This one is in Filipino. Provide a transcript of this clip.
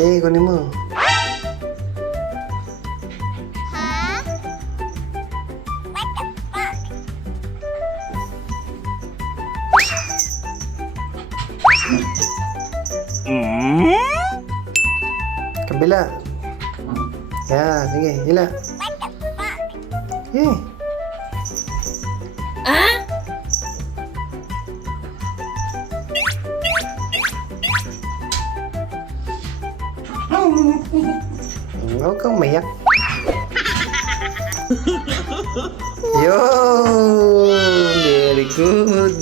Sige, kunin mo. Kabila. Yan, sige, hila. Sige. Huwag kang mayak. Yo! Very good.